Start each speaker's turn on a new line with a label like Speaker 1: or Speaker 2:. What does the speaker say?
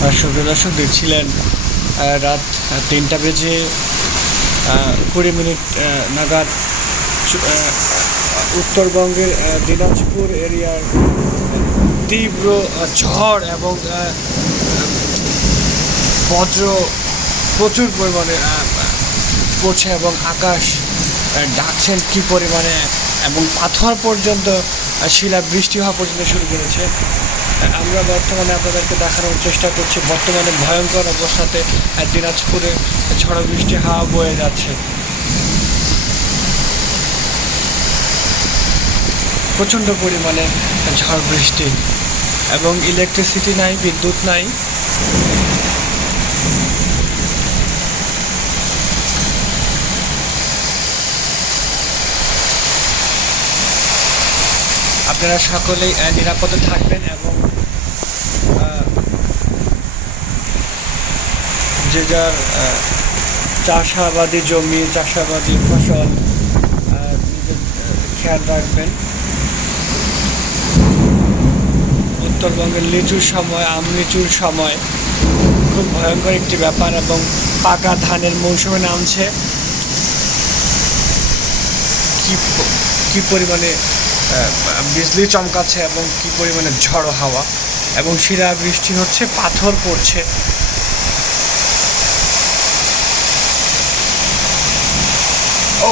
Speaker 1: সুপ্রিয় দর্শক দেখছিলেন রাত তিনটা বেজে কুড়ি মিনিট নাগাদ উত্তরবঙ্গের দিনাজপুর এরিয়ার তীব্র ঝড় এবং বজ্র প্রচুর পরিমাণে পড়ছে এবং আকাশ ডাকছেন কি পরিমাণে এবং পাথর পর্যন্ত শিলা বৃষ্টি হওয়া পর্যন্ত শুরু করেছে। আমরা বর্তমানে আপনাদেরকে দেখানোর চেষ্টা করছি। বর্তমানে ভয়ঙ্কর অবস্থাতে দিনাজপুরে ঝড় বৃষ্টি, হাওয়া বয়ে যাচ্ছে। প্রচণ্ড পরিমাণে ঝড় বৃষ্টি এবং ইলেকট্রিসিটি নাই, বিদ্যুৎ নাই। আপনারা সকলেই নিরাপদে থাকবেন এবং যে যার চাষাবাদী জমি, চাষাবাদী ফসল খেয়াল রাখবেন। উত্তরবঙ্গের লিচুর সময়, আম লিচুর সময় খুব ভয়ঙ্কর একটি ব্যাপার এবং পাকা ধানের মৌসুমে নামছে। কি পরিমাণে বিজলি চমকাচ্ছে এবং কি পরিমাণে ঝড়ো হাওয়া এবং শিলা বৃষ্টি হচ্ছে পাথর পড়ছে। ও